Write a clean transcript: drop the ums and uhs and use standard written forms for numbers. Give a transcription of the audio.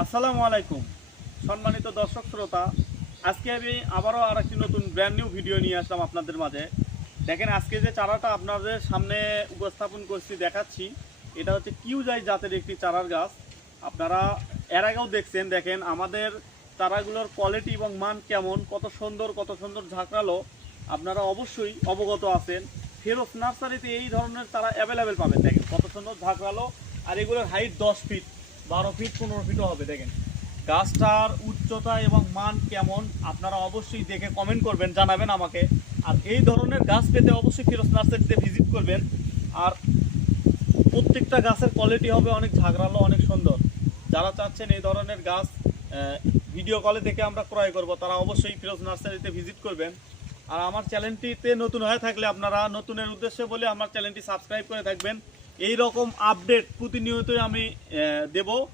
আসসালামু আলাইকুম সম্মানিত দর্শক শ্রোতা, আজকে আমি আবারও আরেকটি নতুন ব্র্যান্ড নিউ ভিডিও নিয়ে আসলাম আপনাদের মাঝে। দেখেন, আজকে যে চারাটা আপনাদের সামনে উপস্থাপন করছি দেখাচ্ছি, এটা হচ্ছে কিউজাই জাতের একটি চারার গাছ। আপনারা এর আগেও দেখছেন। দেখেন আমাদের চারাগুলোর কোয়ালিটি এবং মান কেমন, কত সুন্দর ঝাঁকড়ালো, আপনারা অবশ্যই অবগত আছেন। ফেরোজ নার্সারিতে এই ধরনের চারা অ্যাভেলেবেল পাবেন। দেখেন কত সুন্দর ঝাঁকড়ালো, আর এগুলোর হাইট 10 ফিট, 12 ফিট, 15 ফিটও হবে। দেখেন গাছটার উচ্চতা এবং মান কেমন আপনারা অবশ্যই দেখে কমেন্ট করবেন, জানাবেন আমাকে। আর এই ধরনের গাছ পেতে অবশ্যই ফিরোজ নার্সারিতে ভিজিট করবেন। আর প্রত্যেকটা গাছের কোয়ালিটি হবে অনেক ঝাঁকড়ালো, অনেক সুন্দর। যারা চাচ্ছেন এই ধরনের গাছ ভিডিও কলে দেখে আমরা ক্রয় করব, তারা অবশ্যই ফিরোজ নার্সারিতে ভিজিট করবেন। আর আমার চ্যানেলটিতে নতুন হয়ে থাকলে আপনারা নতুনের উদ্দেশ্যে বলে আমার চ্যানেলটি সাবস্ক্রাইব করে থাকবেন। এই রকম আপডেট প্রতিনিয়তই আমি দেব।